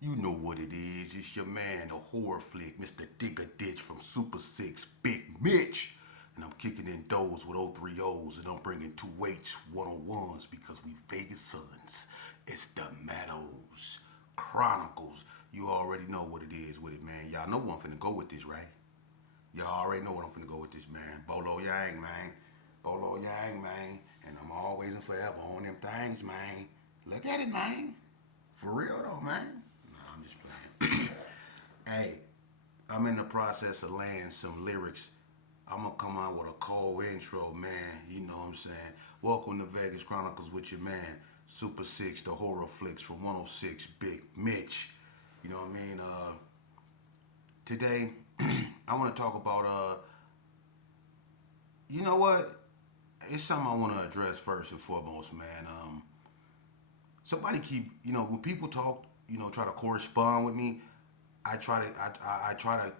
You know what it is. It's your man, the horror flick, Mr. Digger Ditch from Super 6, Big Mitch. And I'm kicking in doors with 030s and I'm bringing two weights, one-on-ones because we Vegas sons. It's the Meadows Chronicles. You already know what it is with it, man. Y'all know where I'm finna go with this, right? Y'all already know what I'm finna go with this, man. Bolo Yang, man. Bolo Yang, man. And I'm always and forever on them things, man. Look at it, man. For real, though, man. Nah, I'm just playing. Hey, I'm in the process of laying some lyrics. I'm gonna come out with a cold intro, man. You know what I'm saying? Welcome to Vegas Chronicles with your man, Super 6, the horror flicks from 106, Big Mitch. You know what I mean? Today, I want to talk about, you know what? It's something I want to address first and foremost, man. Somebody keep, when people talk, try to correspond with me, I try to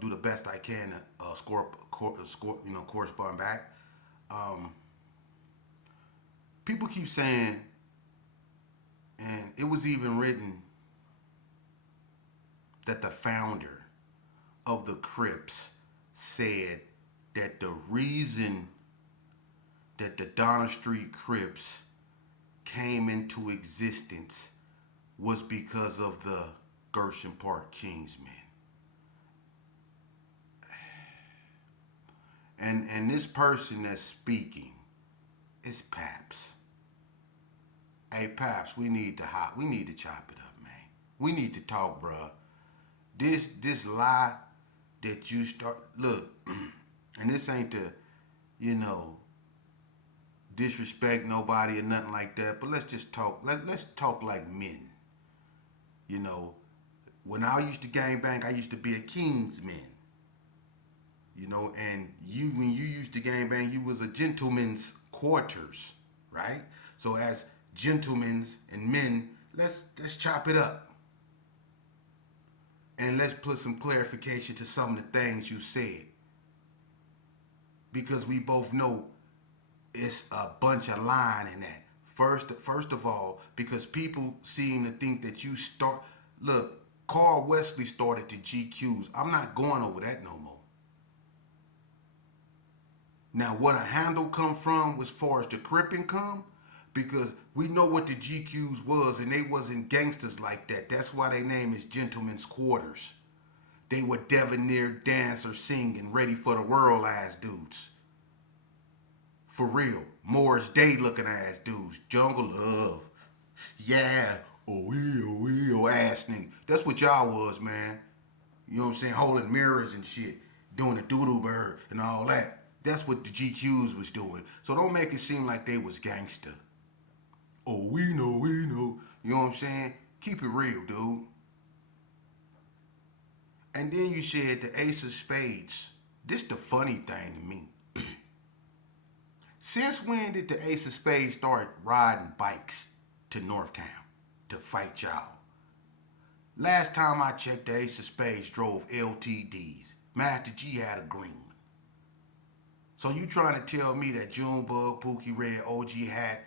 do the best I can to correspond back. Um, People keep saying, and it was even written that the founder of the CRIPS said that the reason that the Donna Street CRIPS came into existence was because of the Gershon Park Kingsmen. And this person that's speaking is Paps. Hey Paps, we need to chop it up, man. We need to talk, bruh. This lie that you start look, and this ain't to, you know, disrespect nobody or nothing like that, but let's just talk. Let's talk like men. You know, when I used to gang bang, I used to be a Kingsman. And when you used to gang bang, you was a gentleman's quarters, right? So as gentlemen and men, let's chop it up. And let's put some clarification to some of the things you said. Because we both know it's a bunch of lying in that. First of all, because people seem to think that you start. Look, Carl Wesley started the GQs. I'm not going over that no more. Now, what a handle come from as far as the cripping come, because we know what the GQs was, and they wasn't gangsters like that. That's why their name is Gentlemen's Quarters. They were debonair dancer singing, ready for the world ass dudes. For real. Morris Day looking ass dudes. Jungle Love. Yeah. Oh, ass nigga. That's what y'all was, man. You know what I'm saying? Holding mirrors and shit. Doing the doodle bird and all that. That's what the GQs was doing. So don't make it seem like they was gangster. Oh, we know. You know what I'm saying? Keep it real, dude. And then you said the Ace of Spades. This the funny thing to me. Since when did the Ace of Spades start riding bikes to Northtown to fight y'all? Last time I checked, the Ace of Spades drove LTDs. Master G had a green one. So you trying to tell me that Junebug, Pookie Red, OG Hat,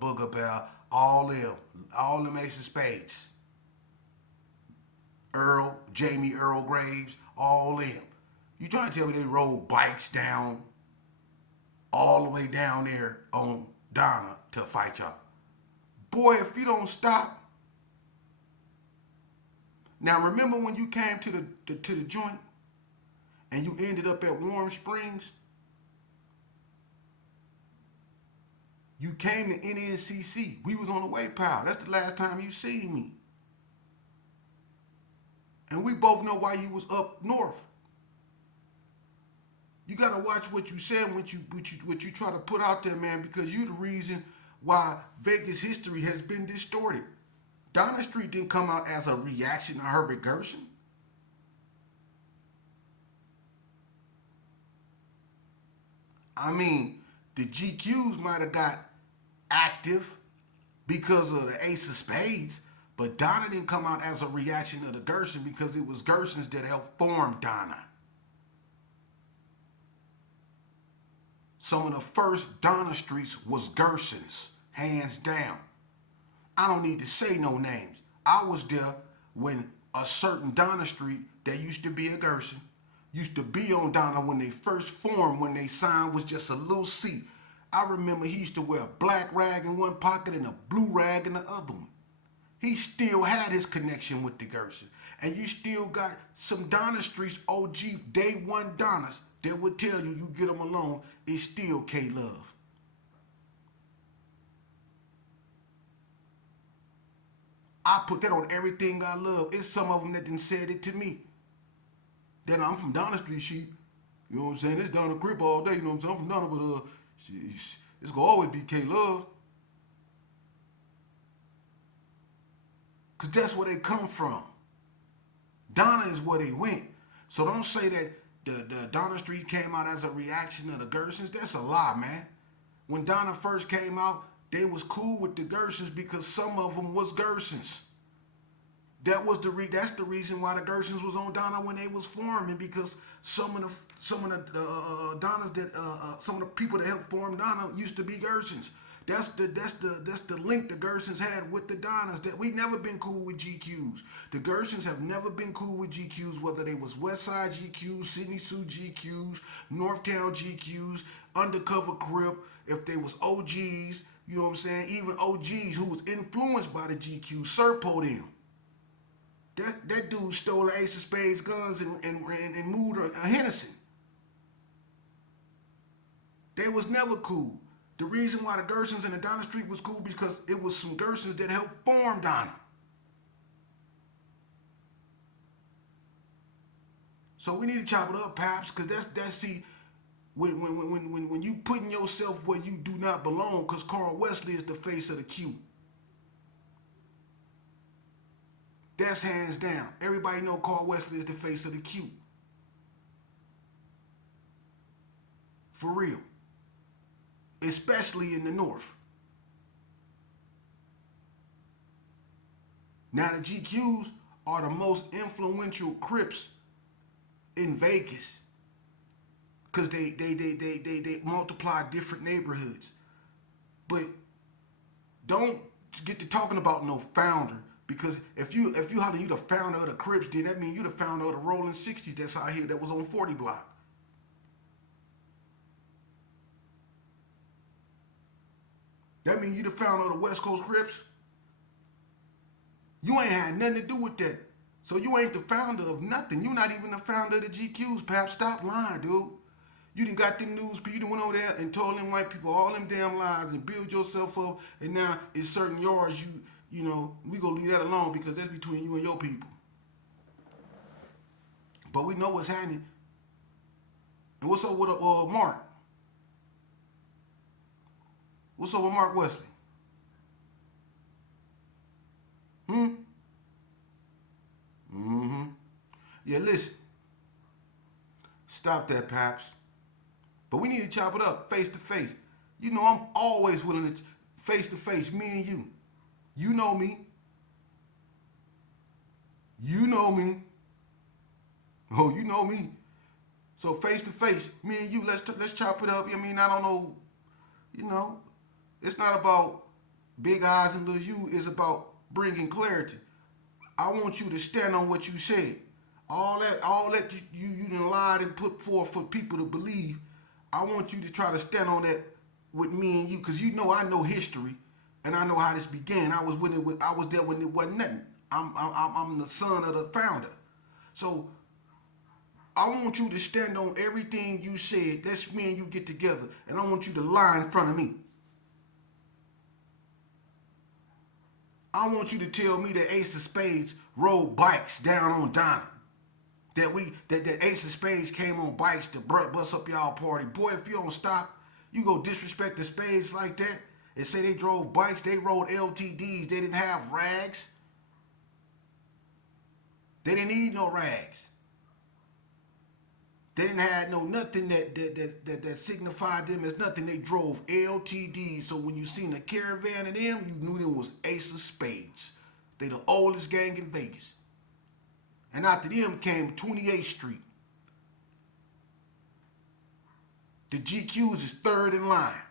Booger Bell, all them Ace of Spades, Jamie Earl Graves, all them. You trying to tell me they rode bikes down all the way down there on Donna to fight y'all? Boy, if you don't stop. Now remember when you came to the joint and you ended up at Warm Springs? You came to NNCC. We was on the way, pal. That's the last time you seen me. And we both know why you was up north. You gotta watch what you said, what you try to put out there, man, because you the reason why Vegas history has been distorted. Donna Street didn't come out as a reaction to Herbert Gershon. I mean, the GQs might have got active because of the Ace of Spades, but Donna didn't come out as a reaction to the Gershon because it was Gershons that helped form Donna. Some of the first Donna Streets was Gershons, hands down. I don't need to say no names. I was there when a certain Donna Street that used to be a Gerson used to be on Donna when they first formed, when they signed was just a little C. I remember he used to wear a black rag in one pocket and a blue rag in the other one. He still had his connection with the Gerson. And you still got some Donna Street's OG day one Donnas that would tell you, you get them alone, it's still K-Love. I put that on everything I love. It's some of them that done said it to me. That I'm from Donna Street, sheep. You know what I'm saying? It's Donna Crip all day, you know what I'm saying? I'm from Donna, but it's gonna always be K-Love. Cause that's where they come from. Donna is where they went. So don't say that the Donna Street came out as a reaction to the Gersons. That's a lie, man. When Donna first came out, they was cool with the Gersons because some of them was Gersons. That's the reason why the Gersons was on Donna when they was forming, because some of the Donnas that some of the people that helped form Donna used to be Gersons. That's the link the Gersons had with the Donnas. That we never been cool with GQs. The Gersons have never been cool with GQs, whether they was Westside GQs, Sydney Sue GQs, Northtown GQs, Undercover Crip, if they was OGs, you know what I'm saying? Even OGs who was influenced by the GQ, Serpo them. That dude stole the Ace of Spades guns and moved a Hennessy. They was never cool. The reason why the Gersons and the Donna Street was cool because it was some Gersons that helped form Donna. So we need to chop it up, Paps, because that's see, when you putting yourself where you do not belong, because Carl Wesley is the face of the Q. That's hands down. Everybody know Carl Wesley is the face of the Q. For real. Especially in the North. Now the GQs are the most influential Crips in Vegas. Because they multiply different neighborhoods. But don't get to talking about no founder. Because if you holler you the founder of the Crips, then that means you the founder of the Rolling 60s that's out here that was on 40 Block. That means you the founder of the West Coast Crips? You ain't had nothing to do with that. So you ain't the founder of nothing. You not even the founder of the GQs, Pap. Stop lying, dude. You done got them news people. You done went over there and told them white people all them damn lies and build yourself up. And now in certain yards, you know, we gonna leave that alone because that's between you and your people. But we know what's happening. And what's up with Mark? What's up with Mark Wesley? Yeah, listen. Stop that, Paps. But we need to chop it up face to face. You know I'm always willing to face to face, me and you. You know me. You know me. Oh, you know me. So face to face, me and you, let's chop it up. I mean, I don't know, you know, it's not about big eyes and little you. It's about bringing clarity. I want you to stand on what you said. All that you done lied and put forth for people to believe. I want you to try to stand on that with me and you, because you know I know history and I know how this began. I was there when it wasn't nothing. I'm the son of the founder. So I want you to stand on everything you said. Let's me and you get together, and I want you to lie in front of me. I want you to tell me that Ace of Spades rode bikes down on Donna. That Ace of Spades came on bikes to bust up y'all party. Boy, if you don't stop, you go disrespect the Spades like that and say they drove bikes, they rode LTDs, they didn't have rags. They didn't need no rags. They didn't have no nothing that signified them as nothing. They drove LTDs. So when you seen a caravan of them, you knew them was Ace of Spades. They the oldest gang in Vegas. And after them came 28th Street. The GQs is third in line.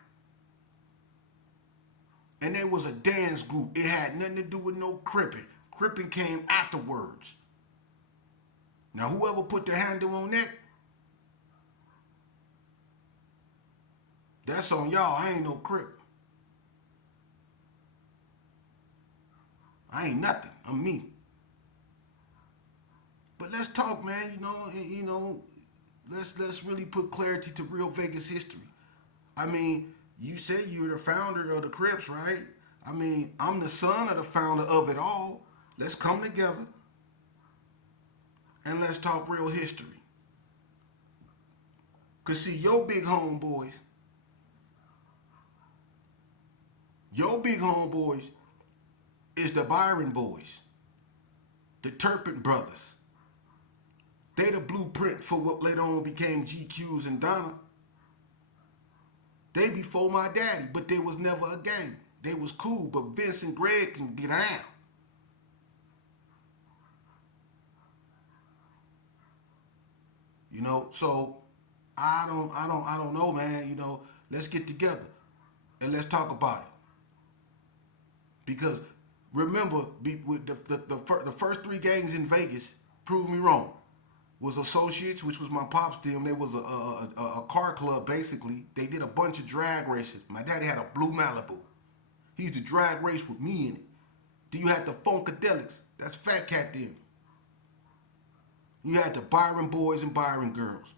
And there was a dance group. It had nothing to do with no cripping. Cripping came afterwards. Now, whoever put the handle on that, that's on y'all. I ain't no Crip. I ain't nothing. I'm me. But let's talk, man. Let's really put clarity to real Vegas history. I mean, you said you're the founder of the Crips, right? I mean, I'm the son of the founder of it all. Let's come together and let's talk real history. Cause see, your big homeboys is the Byron boys, the Turpin brothers. They the blueprint for what later on became GQs and Donna. They before my daddy, but they was never a gang. They was cool, but Vince and Greg can get down. So I don't know, man. Let's get together and let's talk about it. Because remember, with the first three gangs in Vegas, prove me wrong, was Associates, which was my pops them. They was a car club, basically. They did a bunch of drag races. My daddy had a blue Malibu. He used to drag race with me in it. Then you had the Funkadelics. That's Fat Cat them. You had the Byron boys and Byron girls.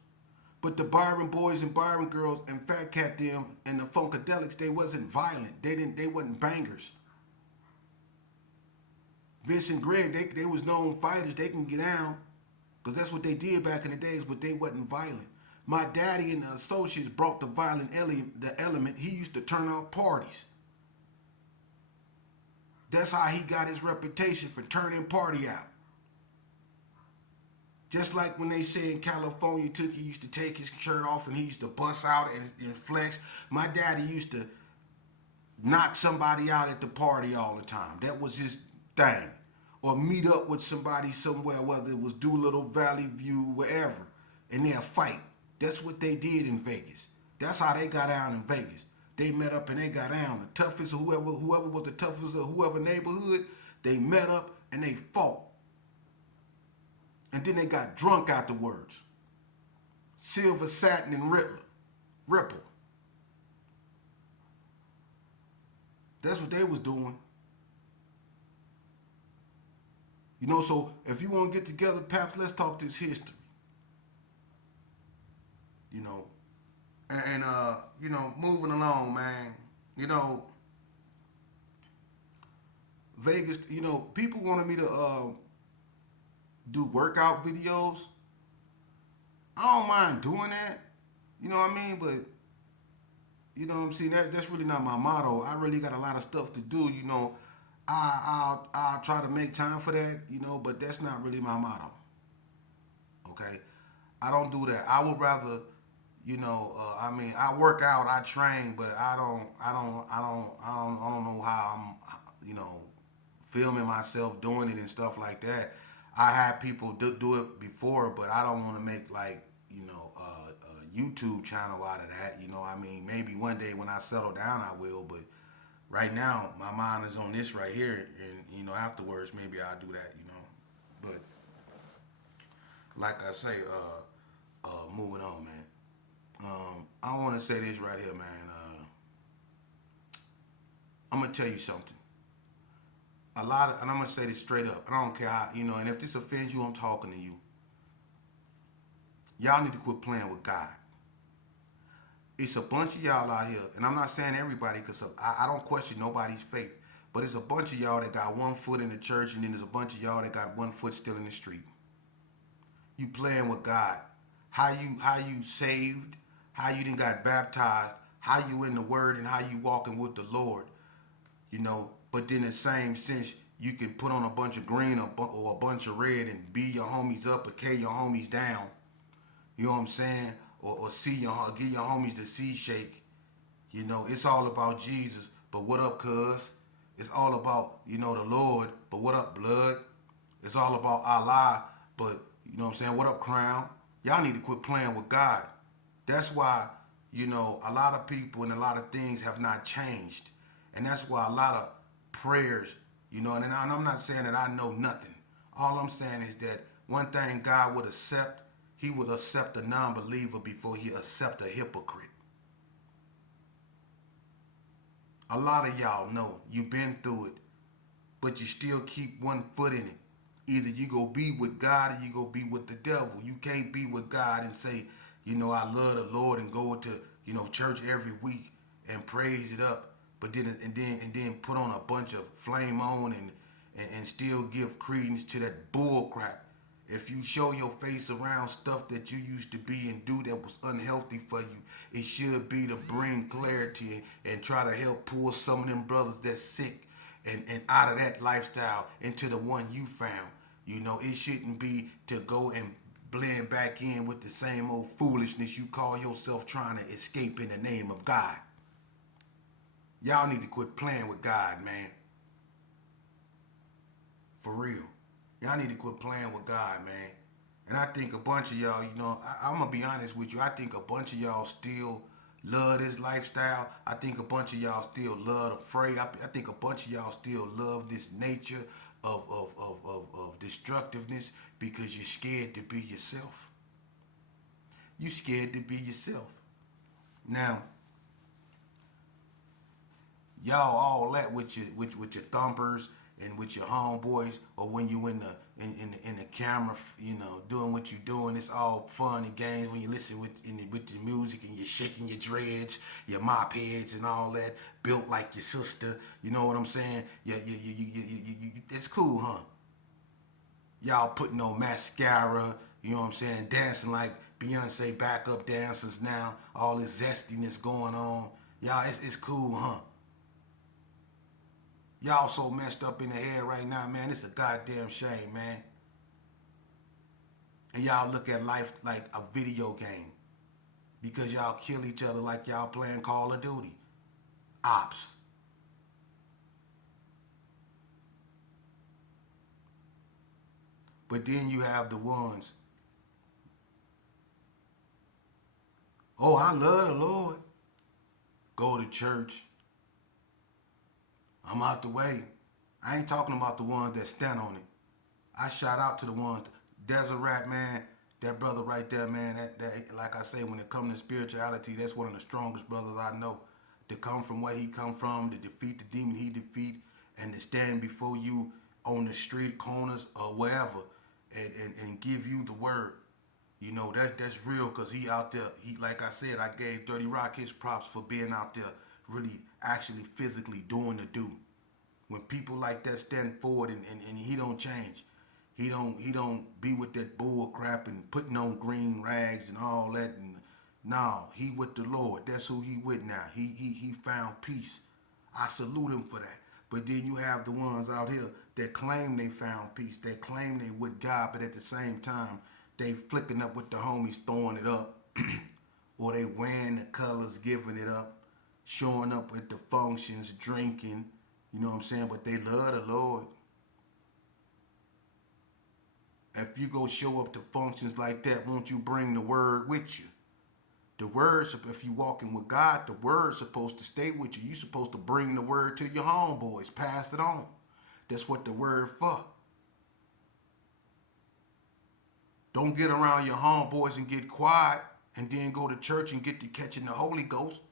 But the Byron boys and Byron girls and Fat Cat them and the Funkadelics, they wasn't violent. They wasn't bangers. Vince and Greg, they was known fighters. They can get down. Because that's what they did back in the days, but they wasn't violent. My daddy and the Associates brought the violent element. He used to turn out parties. That's how he got his reputation for turning party out. Just like when they say in California, Tookie used to take his shirt off and he used to bust out and flex. My daddy used to knock somebody out at the party all the time. That was his thing. Or meet up with somebody somewhere, whether it was Doolittle, Valley View, wherever, and they'll fight. That's what they did in Vegas. That's how they got down in Vegas. They met up and they got down. The toughest, whoever was the toughest of whoever neighborhood, they met up and they fought. And then they got drunk afterwards. Silver, Satin, and Ripple. That's what they was doing. So if you want to get together, perhaps let's talk this history. Moving along, man. Vegas, people wanted me to do workout videos. I don't mind doing that. You know what I mean? But, I'm saying? That's really not my motto. I really got a lot of stuff to do, I'll try to make time for that, but that's not really my motto. Okay? I don't do that. I would rather, I work out, I train, but I don't know how I'm, filming myself doing it and stuff like that. I had people do it before, but I don't want to make a YouTube channel out of that. Maybe one day when I settle down, I will, but right now, my mind is on this right here, and afterwards maybe I'll do that, But like I say, moving on, man. I want to say this right here, man. I'm gonna tell you something. And I'm gonna say this straight up. I don't care how, and if this offends you, I'm talking to you. Y'all need to quit playing with God. It's a bunch of y'all out here, and I'm not saying everybody, because I don't question nobody's faith, but it's a bunch of y'all that got one foot in the church, and then there's a bunch of y'all that got one foot still in the street. You playing with God. How you saved, how you done got baptized, how you in the Word, and how you walking with the Lord. But then in the same sense, you can put on a bunch of green or a bunch of red and B your homies up or K your homies down. You know what I'm saying? Or give your homies the C shake. It's all about Jesus, but what up, cuz? It's all about, the Lord, but what up, blood? It's all about Allah, but, what up, crown? Y'all need to quit playing with God. That's why, a lot of people and a lot of things have not changed. And that's why a lot of prayers You know, and I'm not saying that I know nothing. All I'm saying is that one thing God would accept, he would accept a non-believer before he accept a hypocrite. A lot of y'all know you've been through it, but you still keep one foot in it. Either you go be with God or you go be with the devil. You can't be with God and say, you know, I love the Lord and go to, you know, church every week and praise it up, but then put on a bunch of flame on and still give credence to that bull crap. If you show your face around stuff that you used to be and do that was unhealthy for you, it should be to bring clarity and try to help pull some of them brothers that's sick and out of that lifestyle into the one you found. You know, it shouldn't be to go and blend back in with the same old foolishness you call yourself trying to escape in the name of God. Y'all need to quit playing with God, man. For real. Y'all need to quit playing with God, man. And I think a bunch of y'all, you know, I'm going to be honest with you. I think a bunch of y'all still love this lifestyle. I think a bunch of y'all still love the fray. I think a bunch of y'all still love this nature of destructiveness because you're scared to be yourself. You scared to be yourself. Now, y'all all that with your thumpers and with your homeboys, or when you in the camera, you know, doing what you doing, it's all fun and games when you listen with the music and you're shaking your dreads, your mop heads and all that, built like your sister. You know what I'm saying? Yeah, it's cool, huh? Y'all putting on mascara, you know what I'm saying? Dancing like Beyonce backup dancers now. All this zestiness going on. Y'all, it's cool, huh? Y'all so messed up in the head right now, man. It's a goddamn shame, man. And y'all look at life like a video game because y'all kill each other like y'all playing Call of Duty. Ops. But then you have the ones, oh, I love the Lord. Go to church. I'm out the way. I ain't talking about the ones that stand on it. I shout out to the ones, Deseret, man, that brother right there, man, that like I say, when it comes to spirituality, that's one of the strongest brothers I know. To come from where he come from, to defeat the demon he defeat, and to stand before you on the street corners or wherever and give you the word. You know, that's real because he out there, he like I said, I gave Dirty Rock his props for being out there really actually physically doing the do. When people like that stand forward and he don't change. He don't be with that bull crap and putting on green rags and all that. And no, he with the Lord. That's who he with now. He found peace. I salute him for that. But then you have the ones out here that claim they found peace. They claim they with God, but at the same time, they flicking up with the homies, throwing it up. Or they wearing the colors, giving it up. Showing up at the functions, drinking. You know what I'm saying? But they love the Lord. If you go show up to functions like that, won't you bring the word with you? The word, if you walking with God, the word's supposed to stay with you. You're supposed to bring the word to your homeboys, pass it on. That's what the word for. Don't get around your homeboys and get quiet and then go to church and get to catching the Holy Ghost.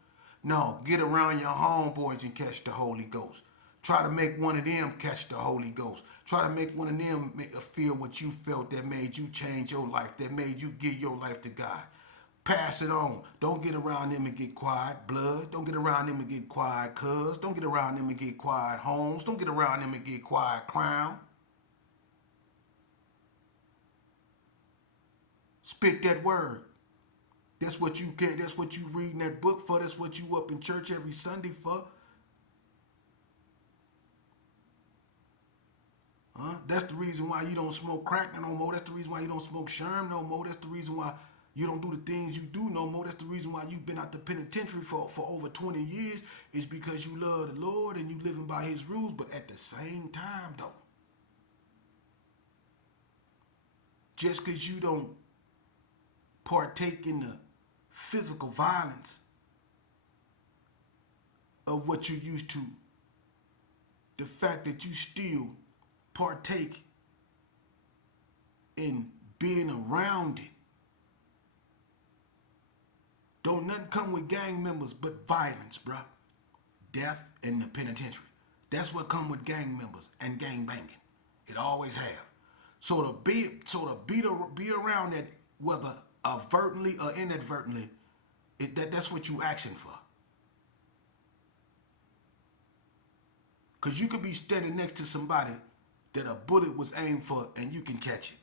No, get around your homeboys and catch the Holy Ghost. Try to make one of them catch the Holy Ghost. Try to make one of them feel what you felt that made you change your life, that made you give your life to God. Pass it on. Don't get around them and get quiet, blood. Don't get around them and get quiet, cuz. Don't get around them and get quiet, homes. Don't get around them and get quiet, crown. Spit that word. That's what you get. That's what you reading that book for. That's what you up in church every Sunday for. That's the reason why you don't smoke crack no more. That's the reason why you don't smoke sherm no more. That's the reason why you don't do the things you do no more. That's the reason why you've been out the penitentiary for over 20 years. Is because you love the Lord and you living by his rules. But at the same time, though, just because you don't partake in the physical violence of what you used to the fact that you still partake in being around it. Don't nothing come with gang members but violence, bruh. Death in the penitentiary. That's what come with gang members and gang banging. It always have. So to be around that, whether overtly or inadvertently, that's what you asking for. Cause you could be standing next to somebody that a bullet was aimed for and you can catch it.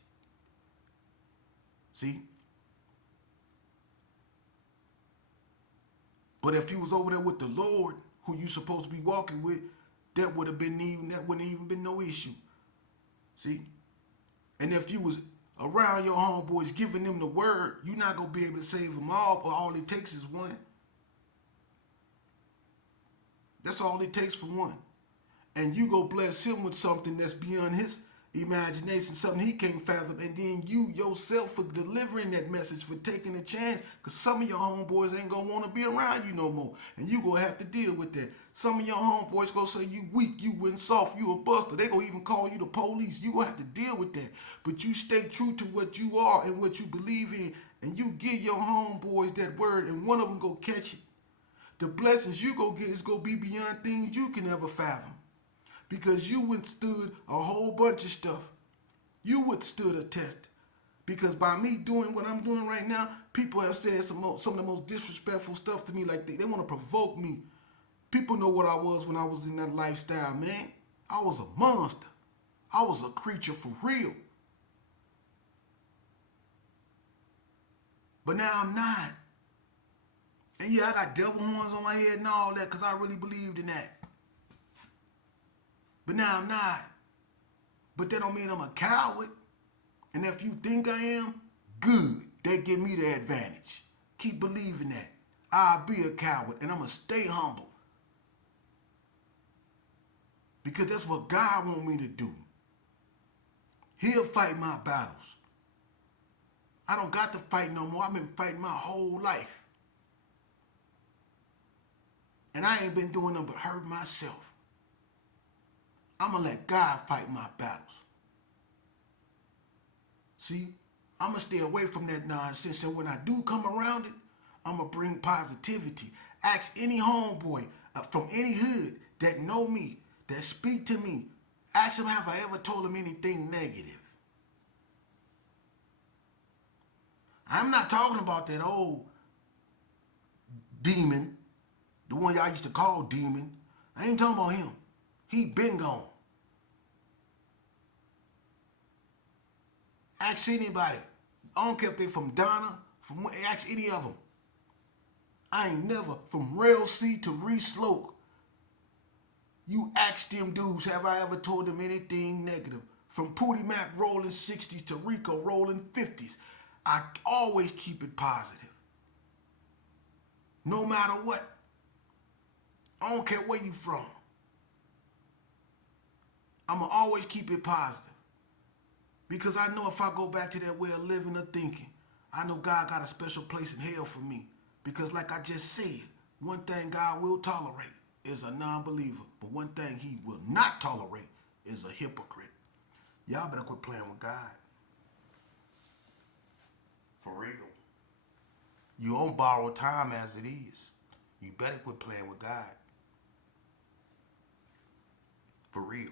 See? But if you was over there with the Lord, who you supposed to be walking with, that wouldn't even been no issue. See? And if you was around your homeboys giving them the word, you're not gonna be able to save them all it takes is one. That's all it takes for one. And you go bless him with something that's beyond his imagination, something he can't fathom, and then you yourself for delivering that message, for taking a chance, because some of your homeboys ain't gonna want to be around you no more, and you gonna have to deal with that. Some of your homeboys gonna say you weak, you went soft, you a buster. They gonna even call you the police. You gonna have to deal with that. But you stay true to what you are and what you believe in, and you give your homeboys that word, and one of them go catch it. The blessings you go get is gonna be beyond things you can ever fathom. Because you withstood a whole bunch of stuff. You withstood a test. Because by me doing what I'm doing right now, people have said some of the most disrespectful stuff to me. Like they want to provoke me. People know what I was when I was in that lifestyle, man. I was a monster. I was a creature for real. But now I'm not. And yeah, I got devil horns on my head and all that because I really believed in that. But now I'm not. But that don't mean I'm a coward. And if you think I am, good. That give me the advantage. Keep believing that. I'll be a coward and I'm going to stay humble. Because that's what God want me to do. He'll fight my battles. I don't got to fight no more. I've been fighting my whole life. And I ain't been doing nothing but hurt myself. I'm going to let God fight my battles. See, I'm going to stay away from that nonsense. And when I do come around it, I'm going to bring positivity. Ask any homeboy from any hood that know me, that speak to me. Ask him, have I ever told him anything negative? I'm not talking about that old demon, the one y'all used to call demon. I ain't talking about him. He been gone. Ask anybody. I don't care if they from Donna, ask any of them. I ain't never, from Rail C to Reese Sloke, you ask them dudes, have I ever told them anything negative? From Pootie Mac rolling 60s to Rico rolling 50s. I always keep it positive. No matter what. I don't care where you from. I'ma always keep it positive. Because I know if I go back to that way of living or thinking, I know God got a special place in hell for me. Because like I just said, one thing God will tolerate is a non-believer. But one thing he will not tolerate is a hypocrite. Y'all better quit playing with God. For real. You on borrowed time as it is. You better quit playing with God. For real.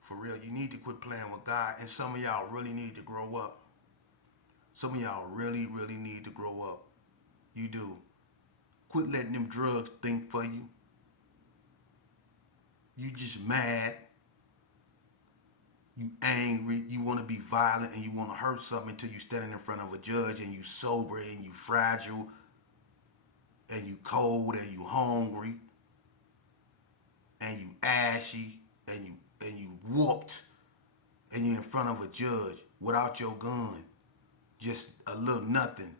For real, you need to quit playing with God. And some of y'all really need to grow up. Some of y'all really, really need to grow up. You do. Quit letting them drugs think for you. You just mad. You angry. You want to be violent and you want to hurt something until you standing in front of a judge and you sober and you fragile and you cold and you hungry and you ashy and you whooped and you're in front of a judge without your gun, just a little nothing.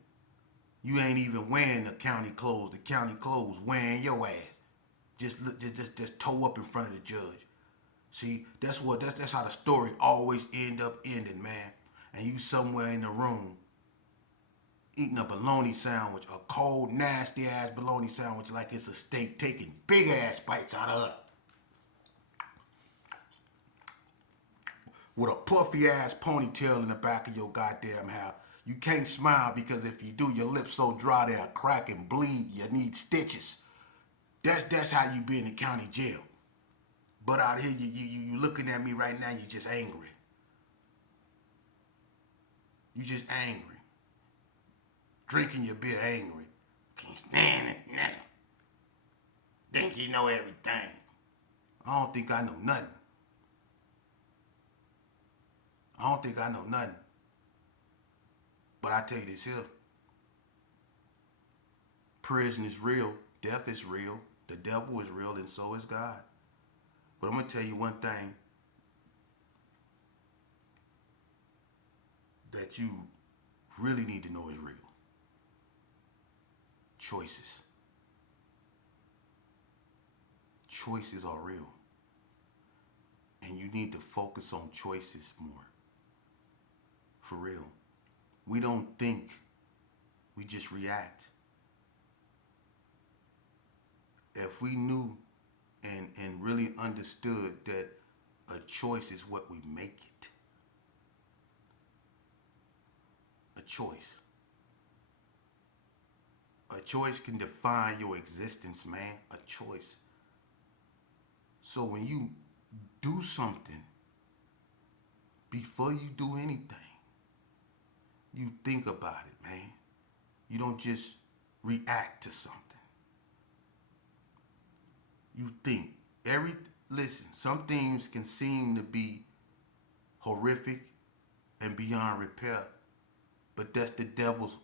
You ain't even wearing the county clothes. The county clothes wearing your ass. Just toe up in front of the judge. See, that's how the story always end up ending, man. And you somewhere in the room eating a bologna sandwich, a cold, nasty ass bologna sandwich like it's a steak, taking big ass bites out of it. with a puffy ass ponytail in the back of your goddamn hair. You can't smile because if you do, your lips so dry they'll crack and bleed. You need stitches. That's how you be in the county jail. But out here, you looking at me right now, you just angry. You just angry. Drinking your beer angry. Can't stand it now. Think you know everything. I don't think I know nothing. I don't think I know nothing. But I tell you this here. Prison is real. Death is real. The devil is real, and so is God. But I'm going to tell you one thing that you really need to know is real. Choices. Choices are real. And you need to focus on choices more. For real. We don't think, we just react. If we knew and really understood that a choice is what we make it. A choice. A choice can define your existence, man. A choice. So when you do something, before you do anything, you think about it, man. You don't just react to something. You think. Listen, some things can seem to be horrific and beyond repair, but that's the devil's